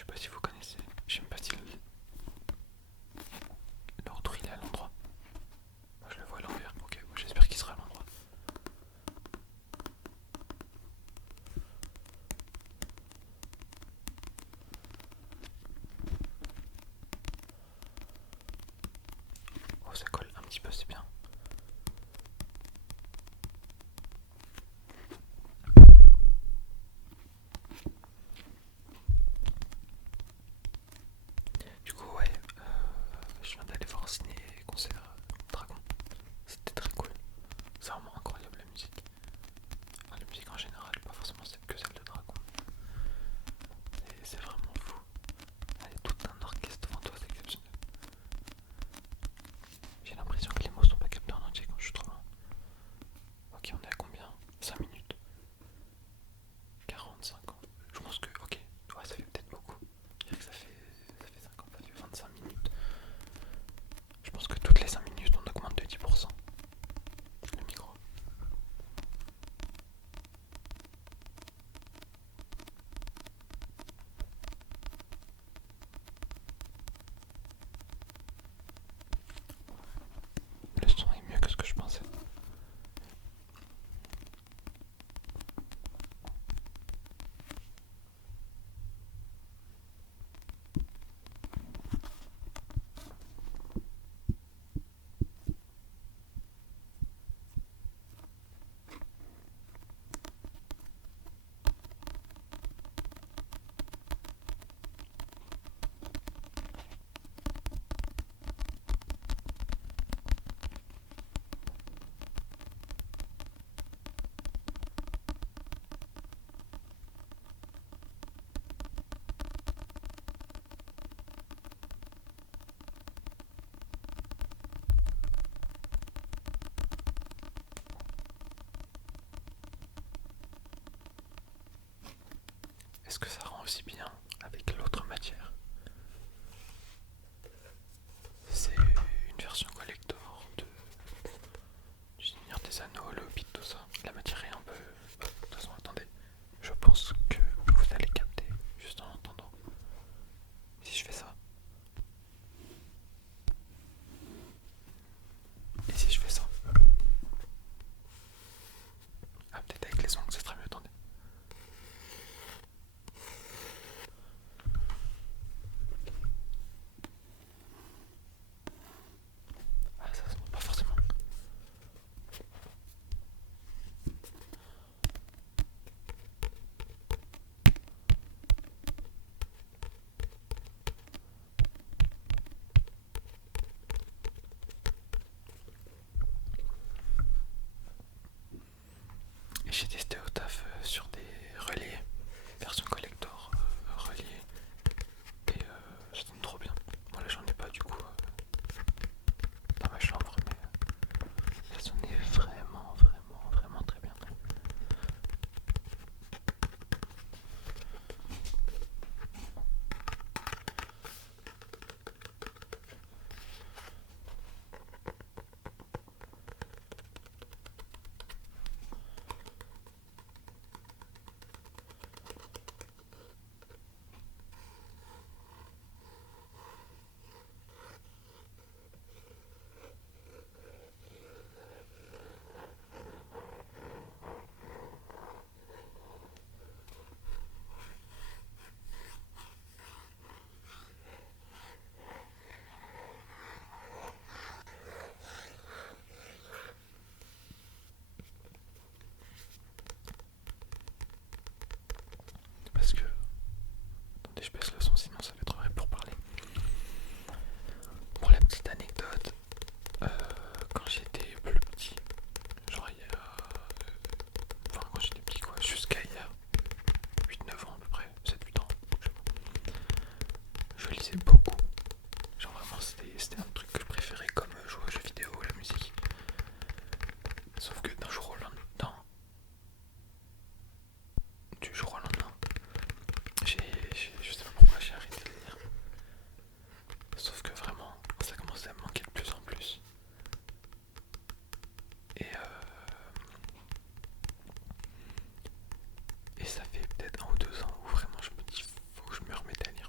sais pas si vous connaissez. Je sais même pas si le retour il est à l'endroit. Moi je le vois à l'envers. Ok, bon, j'espère qu'il sera à l'endroit. Oh, ça colle un petit peu, c'est bien. Du coup, ouais, je viens d'aller voir un ciné-concert Dragon. C'était très cool. C'est vraiment incroyable la musique. Enfin, la musique en général, pas forcément que celle de Dragon. Et c'est vraiment fou. Il y a tout un orchestre devant toi, c'est exceptionnel. J'ai l'impression que les mots sont pas captés en entier quand je suis trop loin. Ok, on est à combien? 5 minutes? 45 ans. Je pense que, ok, ouais, ça fait peut-être beaucoup. Je dirais que ça fait 50, ça fait 25 minutes. Je pense que toutes les 5 minutes on augmente de 10% le micro. Le son est mieux que ce que je pensais. Est-ce que ça rend aussi bien avec l'autre matière? C'est une version collector du Seigneur des Anneaux, le Hobbit, tout ça. La matière est un peu... De toute façon, attendez. Je pense que vous allez capter juste en entendant. Si je fais ça. Et si je fais ça. Ah, peut-être avec les ongles, ça sera mieux, attendez. Ah, ça se voit pas forcément. Et j'ai testé au taf sur des relais, version collector reliés. Et ça sonne trop bien. Moi là j'en ai pas du coup dans ma chambre, mais ça sonnait vraiment, vraiment, vraiment très bien. Parce que, attendez, je baisse le son sinon ça va être vrai pour parler. Pour la petite anecdote, quand j'étais plus petit, genre il y a... Enfin quand j'étais petit quoi, jusqu'à il y a 8-9 ans à peu près, 7-8 ans, je sais pas. Je lisais beaucoup. Genre vraiment c'était un truc que je préférais comme jouer aux jeux vidéo, la musique. Sauf que d'un jour au lendemain, du jour au lendemain, je sais pas pourquoi j'ai arrêté de lire. Sauf que vraiment, ça commençait à me manquer de plus en plus. Et, et ça fait peut-être 1 ou 2 ans où vraiment je me dis faut que je me remette à lire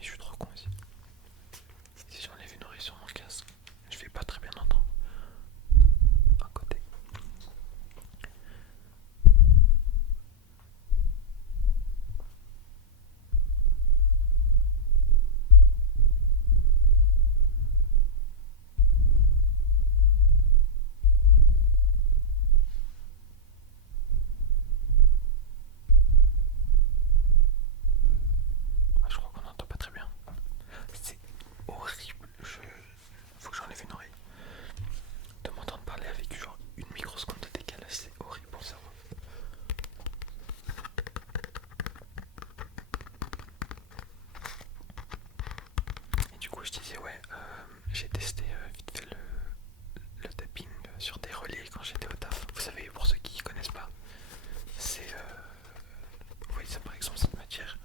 mais je suis trop con aussi. Si j'enlève une oreille sur mon casque, je vais pas très bien entendre. Un côté. Ah, je crois qu'on n'entend pas très bien. C'est horrible. Faut que j'enlève une oreille. De m'entendre parler avec genre une microseconde de décalage, c'est horrible pour le cerveau. Et du coup, je disais, ouais, j'ai testé vite fait le tapping sur des relais quand j'étais au taf. Vous savez, pour ceux qui connaissent pas, c'est. Vous voyez ça par exemple, cette matière,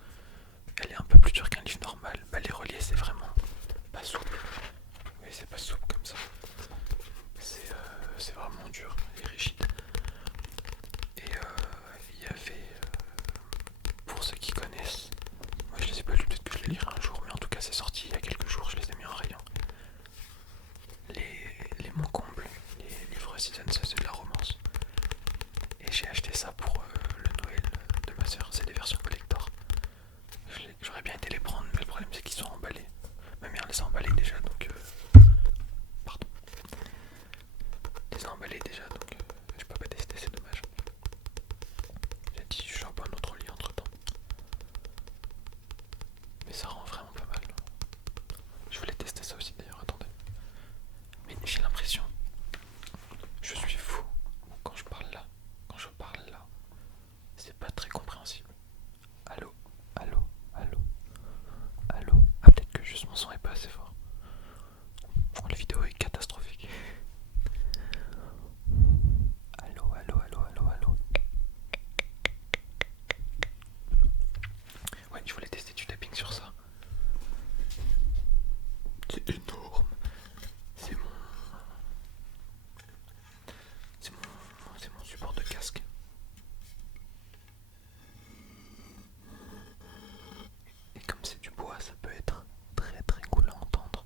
elle est un peu plus dure qu'un livre normal. Bah, les reliés, c'est vraiment pas souple. Oui, c'est pas souple comme ça. C'est vraiment dur et rigide. Et il y avait, pour ceux qui connaissent, moi je les ai pas lus, peut-être que je les lirai un jour, mais en tout cas c'est sorti il y a quelques jours, je les ai mis en rayon. Les Mon Comble, les livres Season, ça c'est de la romance. Et j'ai acheté ça pour le Noël de ma soeur, c'est des versions collector. J'aurais bien été les prendre, mais le problème c'est qu'ils sont emballés. Ma mère les a emballés déjà, donc pardon. Les a emballés déjà, donc je peux pas tester, c'est dommage. J'ai dit je chope un autre lit entre temps. Mais ça rend vraiment pas mal. Je voulais tester ça aussi d'ailleurs, attendez. Mais j'ai l'impression, je suis fou quand je parle là. Quand je parle là, c'est pas très compréhensible. Allô, allô, allô, allô. Ah, peut-être que juste mon son est pas assez fort. La vidéo est catastrophique. Allô, allô, allô, allô, allô. Ouais, je voulais tester du tapping sur ça. C'est énorme. C'est mon... C'est mon... C'est mon support de casque. Et comme c'est du bois, ça peut être très très cool à entendre.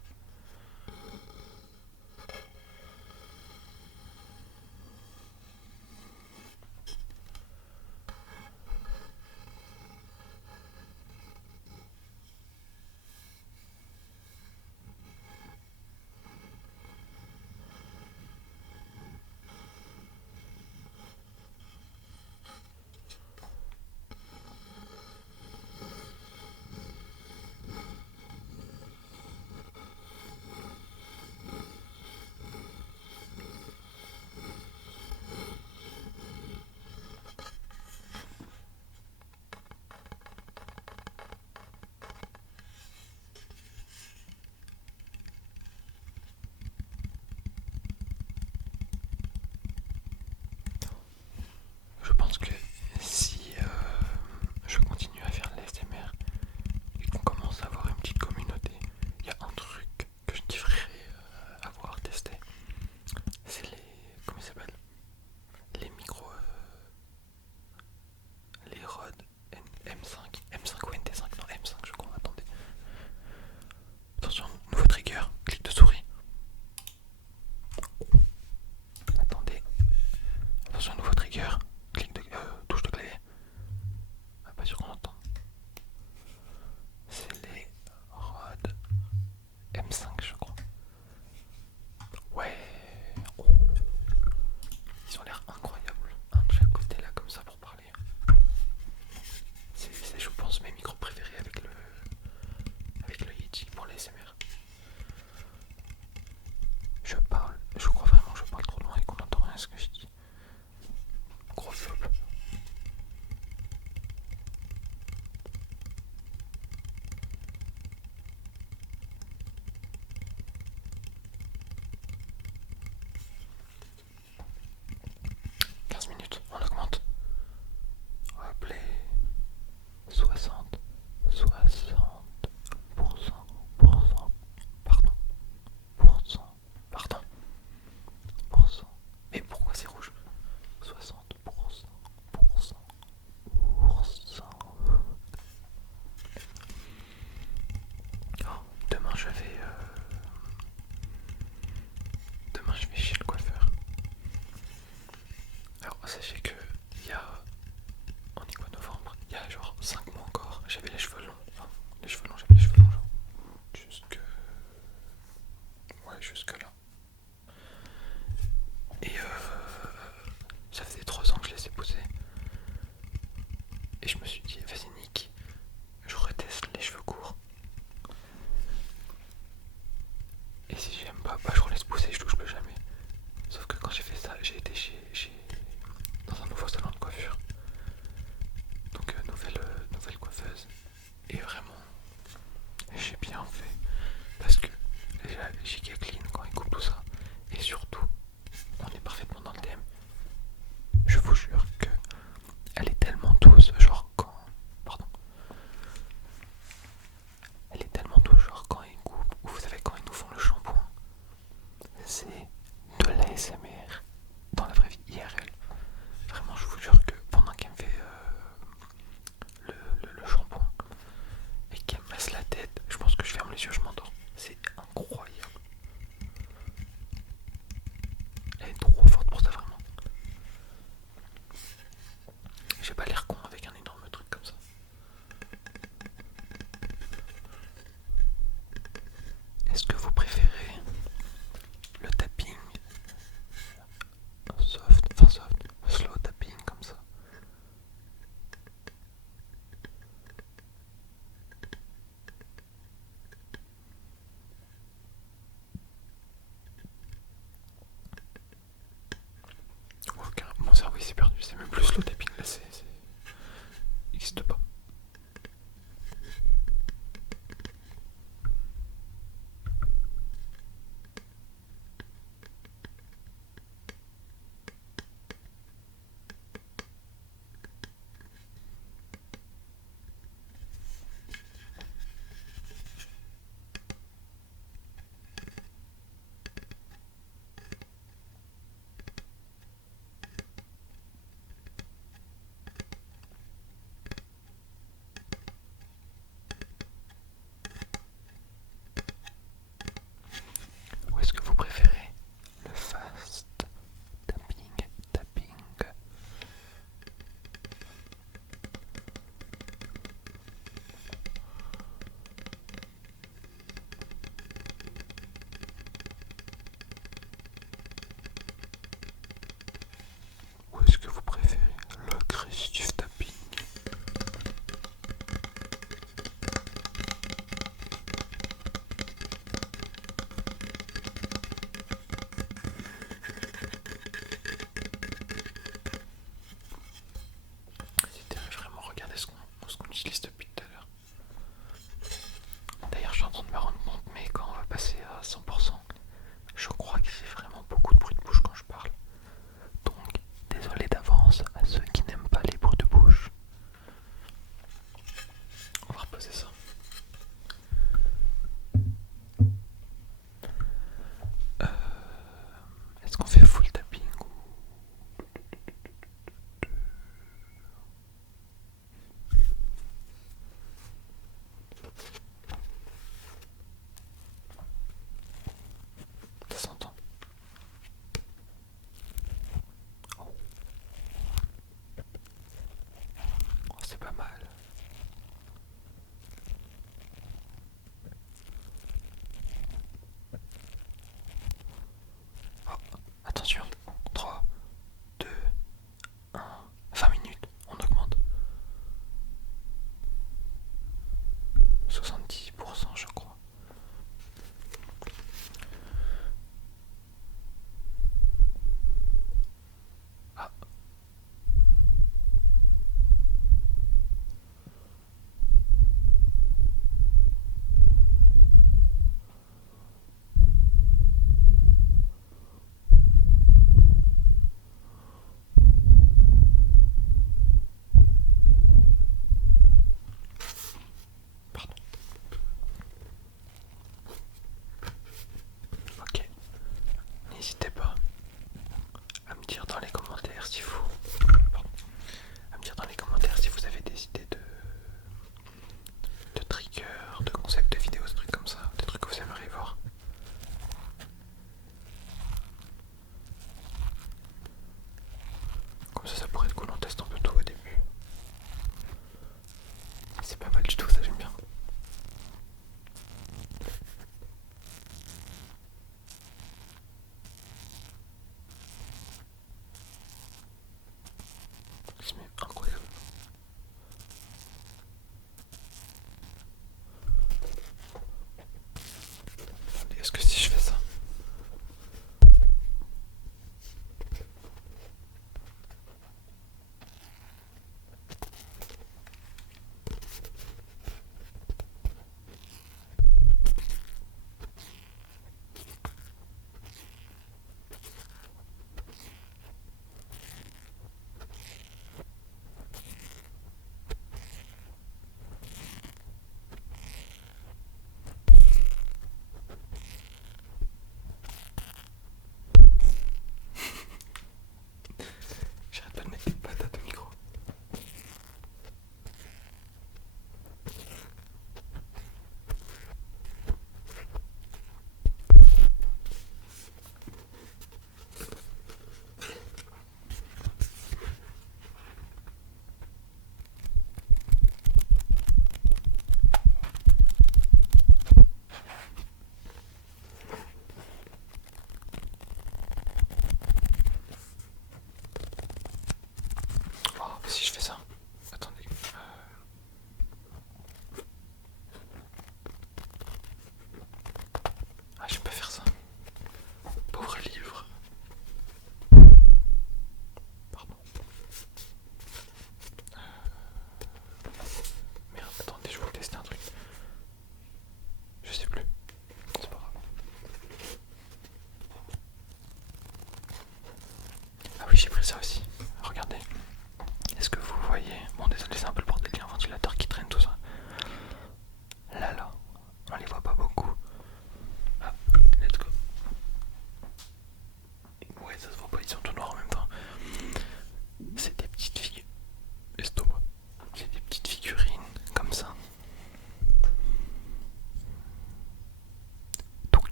Je pense que si je continue à faire de l'ASMR et qu'on commence à avoir une petite communauté, il y a un truc que je devrais avoir testé. C'est les... Comment ça s'appelle? Les micros... les Rode M5. M5 ou NT5? Non, M5 je crois, attendez. Attention, nouveau trigger, clic de souris. Attendez. Attention, nouveau trigger, clic de... touche de clavier. Ah, pas sûr qu'on entend. C'est les Rode M5 je crois. Ouais. Oh. Ils ont l'air incroyables. Un de chaque côté là comme ça pour parler. C'est je pense mes micros préférés avec le Yeti pour les SMR. Je crois vraiment que je parle trop loin et qu'on n'entend rien à ce que je dis. Gros jure que elle est tellement douce, genre quand... Pardon. Elle est tellement douce, genre quand ils coupent, ou vous savez quand ils nous font le shampoing. C'est de l'ASMR dans la vraie vie IRL. Vraiment, je vous jure que pendant qu'elle me fait le shampoing et qu'elle me masse la tête, je pense que je ferme les yeux, je m'endors. C'est incroyable. Elle est trop forte pour ça, vraiment. J'ai pas l'air con avec un énorme truc comme ça. Est-ce que vous préférez le tapping soft, enfin soft, slow tapping comme ça? Aucun, mon cerveau il s'est perdu, c'est même plus slow tapping là, c'est... Il n'existe pas. Ou est-ce que vous préférez le fast tapping? Ou est-ce que vous préférez l'agressif tapping? C'était vraiment regarder ce qu'on utilise depuis tout à l'heure. D'ailleurs, je suis en train de me rendre compte, mais quand on va passer à 100%, je crois que j'ai vraiment beaucoup de bruit de bouche quand je parle. Donc, désolé d'avance à ceux qui n'aiment pas les bruits de bouche. On va reposer ça. Est-ce qu'on fait full tapping ou...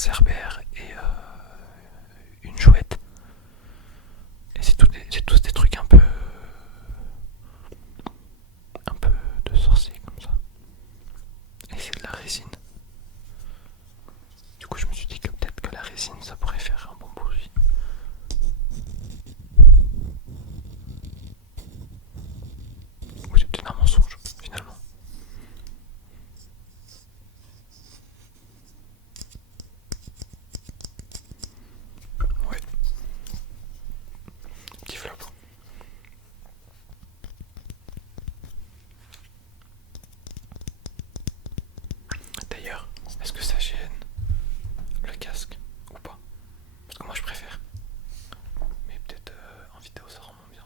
cerbère et une chouette. Et c'est tous des trucs un peu de sorcier comme ça. Et c'est de la résine. Du coup je me suis dit que peut-être que la résine ça pourrait faire un bon bougie. Ou c'est peut-être un mensonge finalement. Ouais. Petit flop. D'ailleurs, est-ce que ça gêne le casque ou pas? Parce que moi je préfère. Mais peut-être en vidéo ça rend moins bien.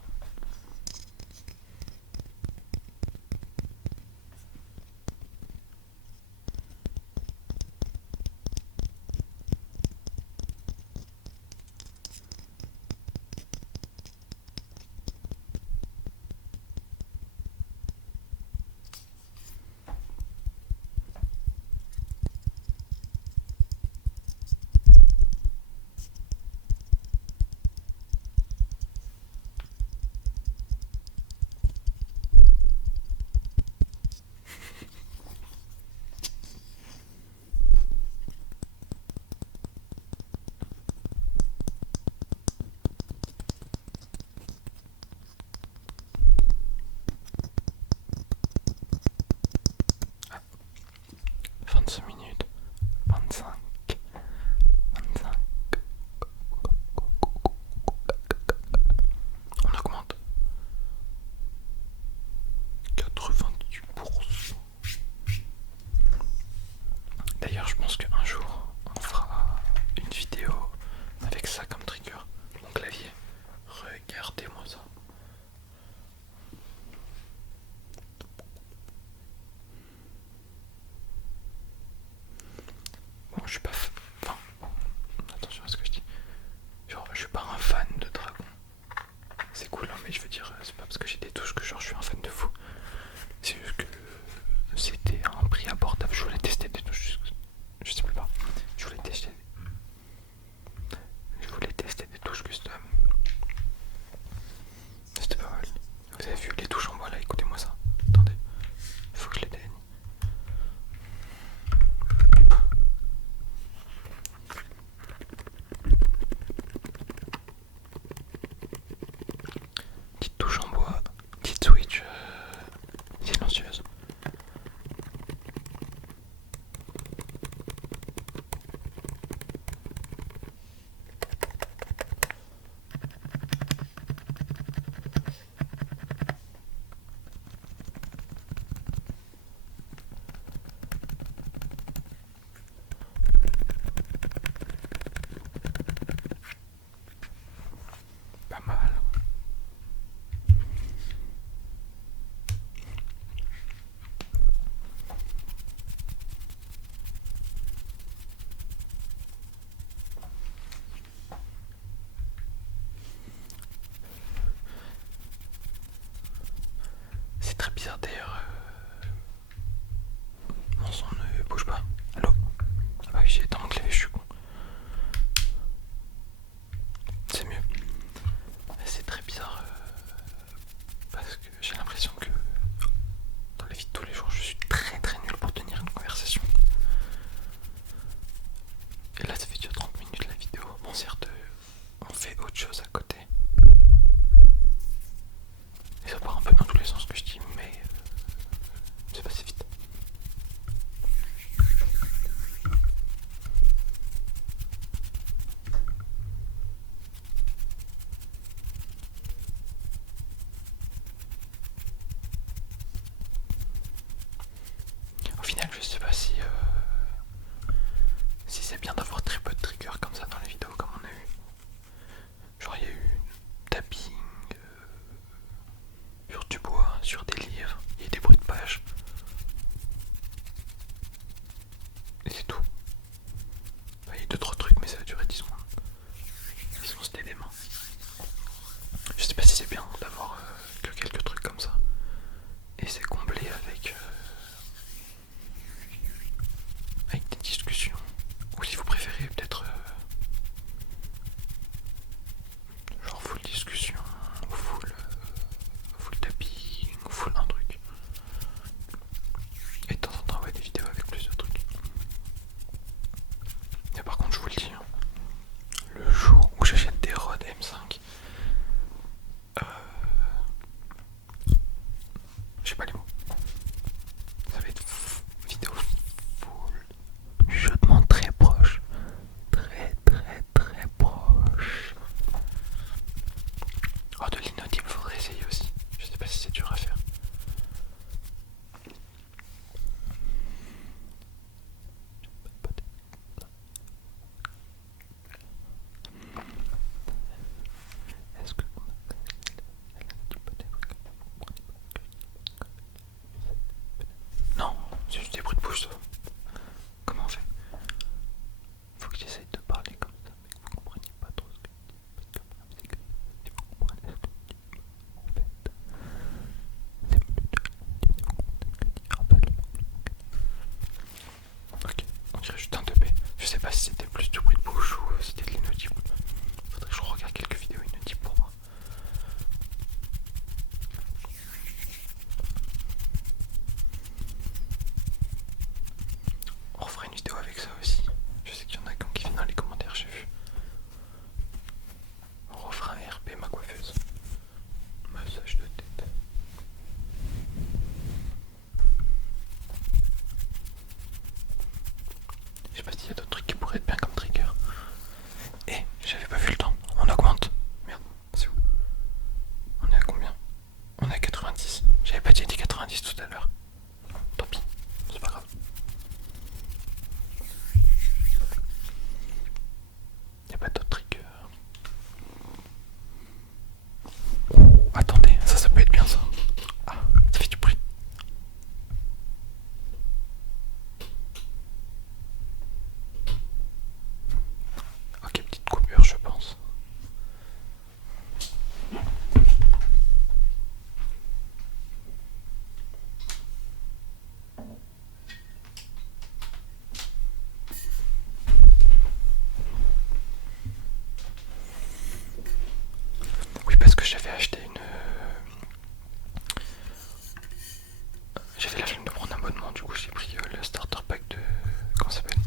Ah, 25 minutes. 25. 25. On augmente. 98%. D'ailleurs, je pense qu'un jour, on fera une vidéo avec ça comme trigger. Mon clavier. Regardez-moi ça. Bon, je suis pas. Enfin, attention à ce que je dis. Genre, je suis pas un fan de dragon. C'est cool, hein, mais je veux dire, c'est pas parce que j'ai des touches que genre je suis un fan de fou. C'est juste que c'était un prix abordable. Je voulais tester des touches. Je sais plus pas. Je voulais tester. Je voulais tester des touches custom. C'était pas mal. Vous avez vu les touches en bois là, écoutez-moi ça. Attendez. Il faut que je les daigne. Petite touche en bois. Petite switch silencieuse. Pas mal. C'est très bizarre d'ailleurs. Mon son ne bouge pas. Allô? Ah bah oui, j'ai éteint mon clavier, je suis con. C'est mieux. C'est très bizarre parce que j'ai l'impression que dans la vie de tous les jours, je suis très très nul pour tenir une conversation. Et là, ça fait déjà 30 minutes la vidéo. Bon, certes, on fait autre chose à côté. Et ça part un peu dans tous les sens que je dis, mais c'est passé vite. Au final, je sais pas si c'est bien d'avoir très peu de triggers comme ça dans les vidéos comme on a eu. Genre il y a eu tapping sur du bois, sur des livres, il y a des bruits de page. Et c'est tout. Il y a 2-3 trucs mais ça va durer 10 secondes. 10 secondes c'était des mains. Je sais pas si c'est bien d'avoir que quelques trucs comme ça. Et c'est comblé avec des discussions. Ou si vous préférez j'essaye de parler comme ça, mais que vous compreniez pas trop ce que je dis. Parce que le problème, c'est que si vous comprenez ce que je dis, en fait, c'est plus de en fait. Ok, on dirait juste un 2B. Je sais pas si c'était plus du bruit de bouche ou c'était de l'inaudible. Faudrait que je regarde quelques vidéos inaudibles pour voir. On refera une vidéo avec ça aussi. Je sais qu'il y en a qui ont kiffé dans les commentaires, j'ai vu. On refera un RP ma coiffeuse. Massage de tête. Je sais pas s'il y a d'autres trucs qui pourraient être bien comme trigger. Et j'avais pas vu le temps. On augmente. Merde, c'est où? On est à combien? On est à 90. J'avais pas déjà dit 90 tout à l'heure. Tant pis, c'est pas grave. Y'a pas d'autres triggers. Attendez, ça peut être bien ça. Ah, ça fait du bruit. Ok, petite coupure, je pense. Oui, parce que j'avais acheté une. J'avais la flemme de prendre un abonnement, du coup j'ai pris le starter pack de. Comment ça s'appelle?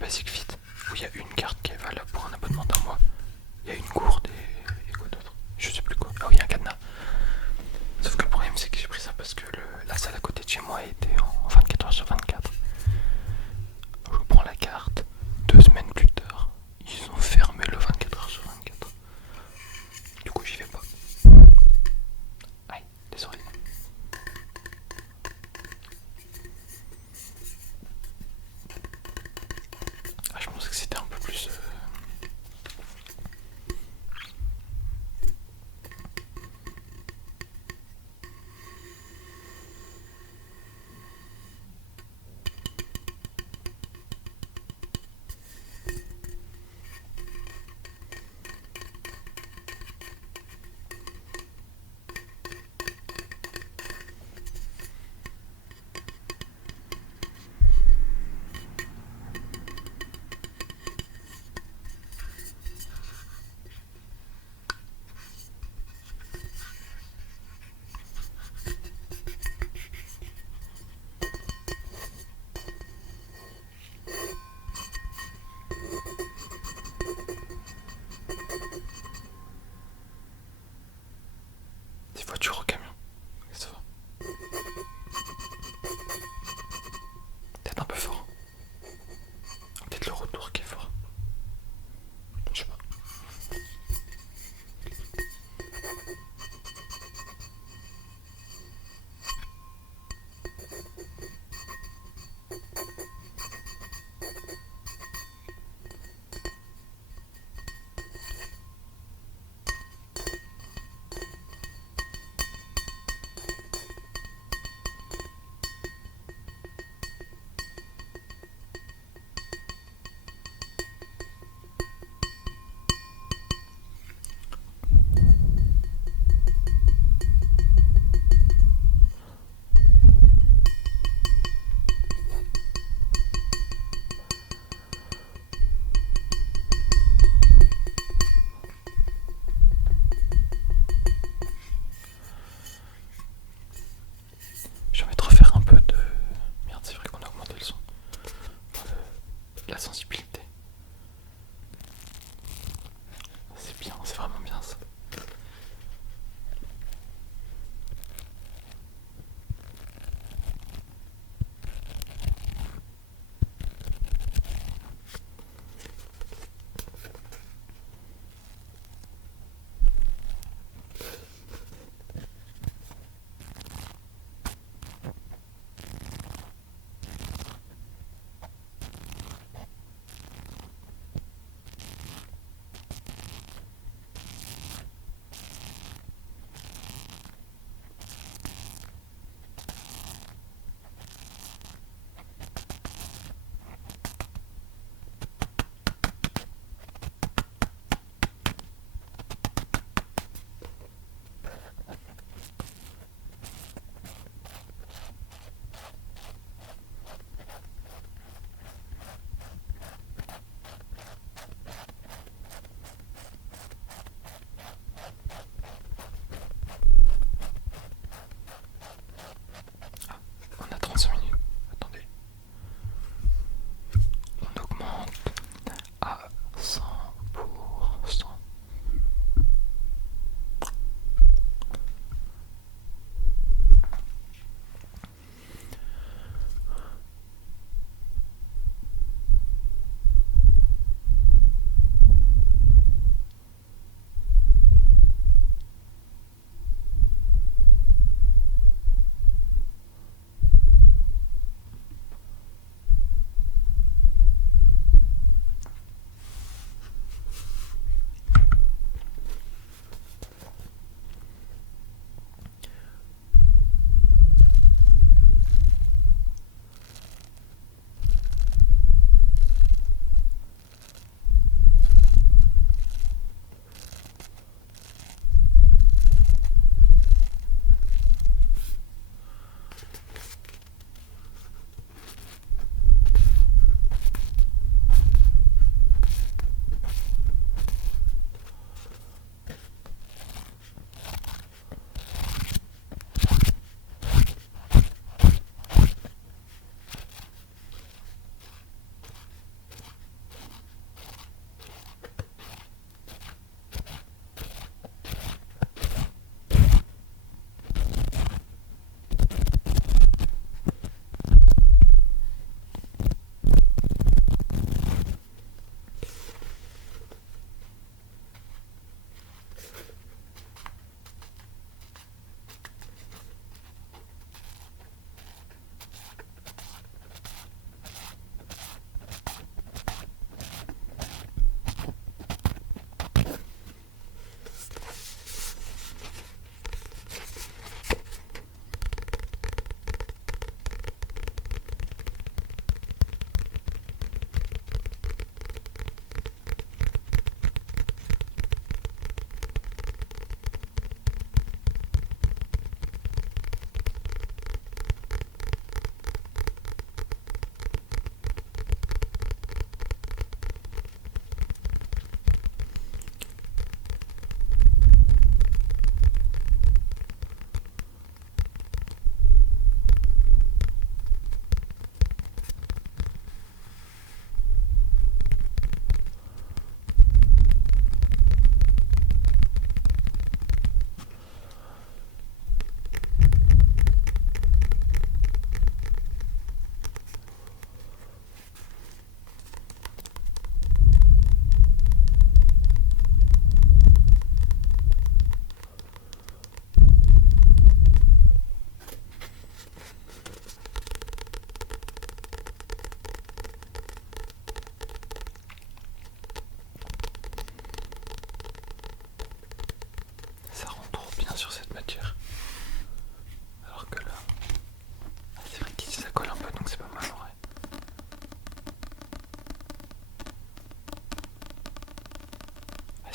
Basic Fit. Où il y a une carte qui est valable pour un abonnement d'un mois. Il y a une gourde et quoi d'autre? Je sais plus quoi. Ah oui, un cadenas. Sauf que le problème c'est que j'ai pris ça parce que la salle à côté de chez moi était en 24h/24. Je prends la carte. 2 semaines plus tard, ils ont fermé le 24h/24. Du coup j'y vais pas. Aïe, désolé. Ah, je pensais que c'était un peu plus.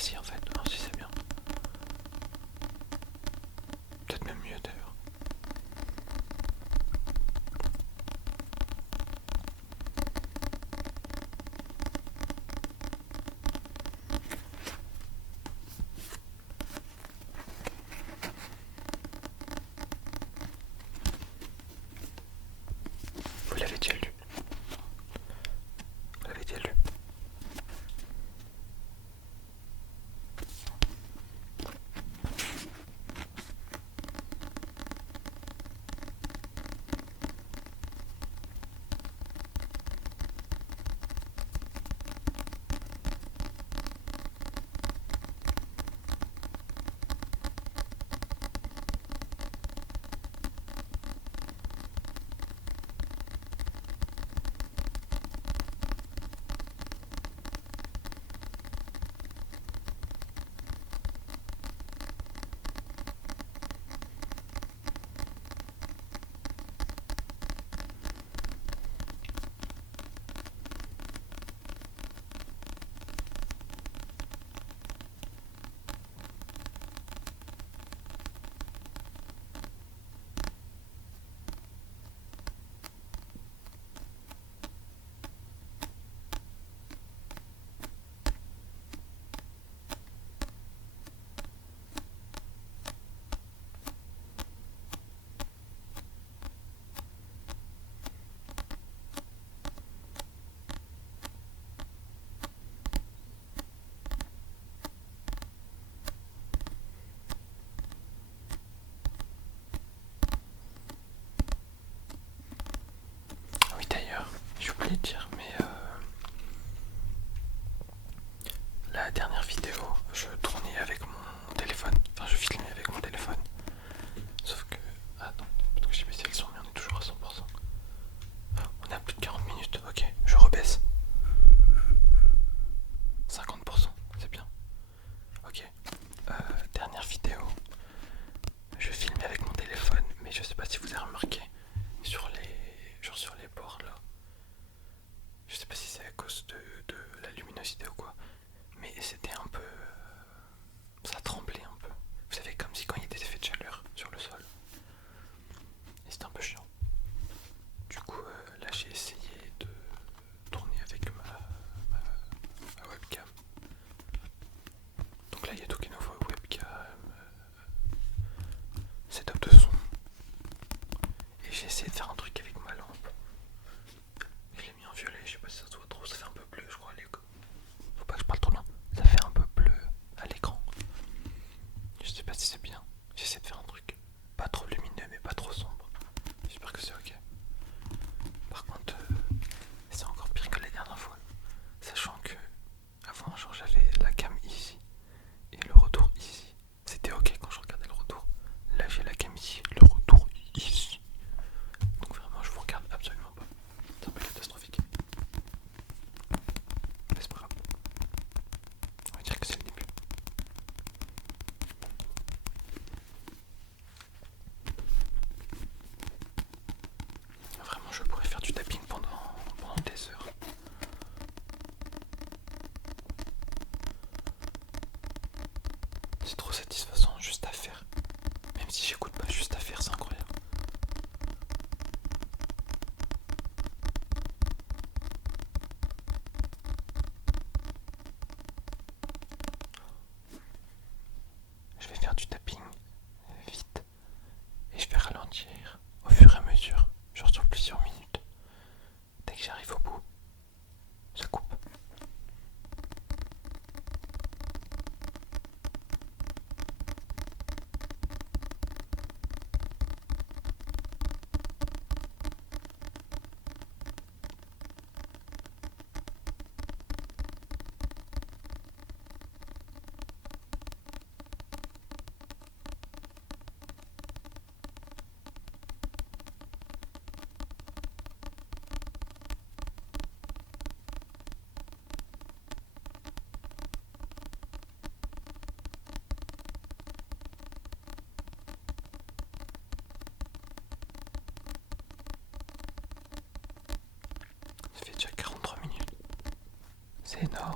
si en fait, non, si c'est bien. Peut-être même mieux d'ailleurs. Vous l'avez déjà lu. Vous l'avez déjà lu. Oui d'ailleurs, j'ai oublié de dire, mais la dernière vidéo, je tournais avec mon téléphone, enfin je filmais avec mon téléphone. Sauf que, attends, parce que j'ai baissé le son, mais on est toujours à 100%. On a plus de 40 minutes, ok, je rebaisse. 50%, c'est bien. Ok, dernière vidéo, je filmais avec mon téléphone, mais je sais pas si vous avez remarqué, sur les bords là. Je sais pas si c'est à cause de la luminosité ou quoi, mais c'était un peu... ça tremblait un peu. Vous savez, comme si quand il y a des effets de chaleur sur le sol. Et c'était un peu chiant. Du coup, là j'ai essayé de tourner avec ma webcam. Donc là il y a tout qui est nouveau, webcam, setup de son. Et j'ai essayé de faire un truc avec ma lampe. Je l'ai mis en violet, je sais pas si ça se voit trop, ça fait un peu bleu je crois à l'écran. Faut pas que je parle trop bien. Ça fait un peu bleu à l'écran. Je sais pas si c'est bien. J'essaie de faire un truc pas trop lumineux mais pas trop sombre. J'espère que c'est ok. Par contre, c'est encore pire que la dernière fois. Sachant que avant, genre, j'avais la cam ici et le retour ici. C'était ok quand je regardais le retour. Là, j'ai la cam ici, le retour ici. Donc vraiment, je vous regarde absolument pas. C'est un peu catastrophique. Mais c'est pas grave. On va dire que c'est le début. Vraiment, je pourrais faire du tapping pendant des heures. C'est trop satisfaisant juste à faire. Même si j'écoute pas, juste à faire, c'est incroyable. Je vais faire du tapping vite et je vais ralentir au fur et à mesure, genre sur plusieurs minutes. Dès que j'arrive au bout, ça coupe. Ça fait déjà 43 minutes. C'est énorme.